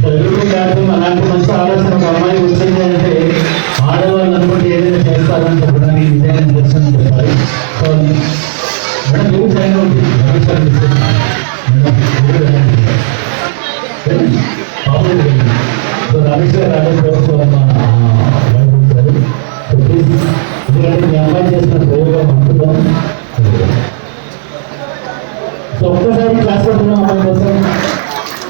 చదువుకునే కాదు అలాంటి మంచి ఆలోచన ఒక అమ్మాయి వచ్చింది అంటే ఆడవాళ్ళు అనుకుంటే ఏదైనా చేస్తారని చెప్పడానికి నిజమైన దర్శనం చెప్పాలి. సో మేడం మీరు జాయిన్ అవుతుంది సో రమేష్ గారు ఎందుకంటే మీ అమ్మాయి చేసిన ప్రయోగం అనుకుందాం. సో ఒక్కసారి క్లాస్ పడుతున్నాం అమ్మాయి కోసం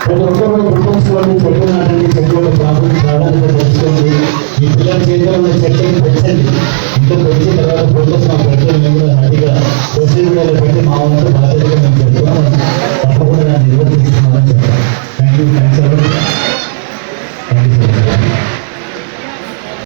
ప్రతి ఒక్కరు గుర్తుంచుకోండి, చెట్లు నాటండి, చెట్ల ప్రాధాన్యత తెలుసుకోండి. ఈ పిల్లల చేతిలో ఉన్న చెట్లను పెంచండి. ఇంకా పెంచిన తర్వాత ఫోటోస్ మాకు